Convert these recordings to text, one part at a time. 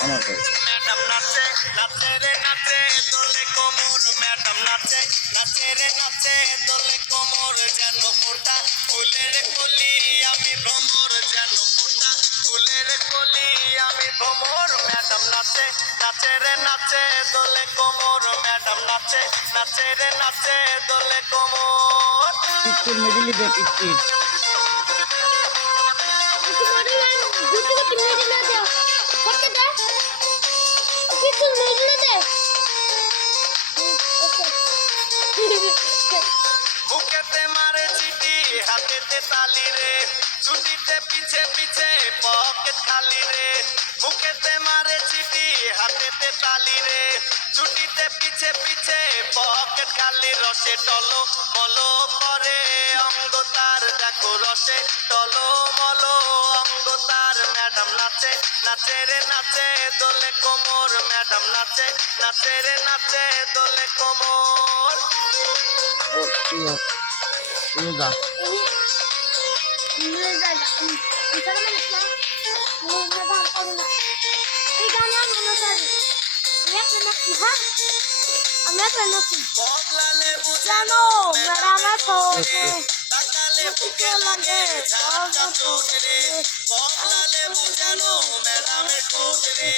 আমার কাছে ম্যাডাম নাচে নাচে রে নাচে দোলে কোমর ম্যাডাম নাচে নাচে রে নাচে দোলে কোমর যেন ফোঁটা ফুলের কলি আমি ভ্রমর যেন ফোঁটা ফুলের কলি আমি ভ্রমর ম্যাডাম নাচে নাচে রে নাচে দোলে কোমর ম্যাডাম নাচে নাচে রে নাচে দোলে কোমর পিকচার মিডিলে দে পিকচার বুকেতে মারে চিঠি হাতেতে তালি রে ছুটিতে পিছে পিছে পকেট খালি রে বুকেতে মারে চিঠি হাতেতে তালি রে ছুটিতে পিছে পিছে পকেট খালি রসে টলো মলো করে অঙ্গ তার দেখো রসে টলো মলো অঙ্গ তার ম্যাডাম নাচে নাচে রে নাচে দোলে কোমর ম্যাডাম নাচে নাচে রে নাচে দোলে কোমর ও তুমি যা বদলালে জানো ম্যাডামের ঠোঁটে তাকালে বুকে লাগে ঝাঁকা চোখ রে বদলালে বুঝানো ম্যাডামের ঠোঁট রে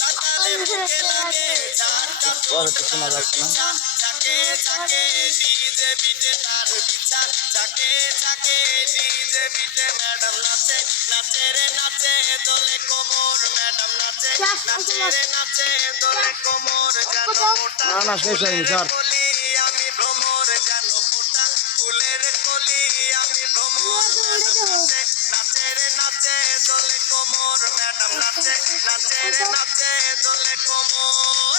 তাকালে বুকে লাগে ঝাঁকা পরে তো শোনা যাচ্ছে না চাকে চাকে ডিজে বিটে তার পিছা চাকে চাকে ডিজে বিটে ম্যাডাম নাচে নাচে রে নাচে দোলে কোমর ম্যাডাম নাচে নাচে রে নাচে দোলে কোমর যেন মোটা না না শেষ হয়নি স্যার কলি আমি ভ্রমর যেন ফোঁটা ফুলের কলি আমি ভ্রমর নাচে নাচে রে নাচে দোলে কোমর ম্যাডাম নাচে নাচে রে নাচে দোলে কোমর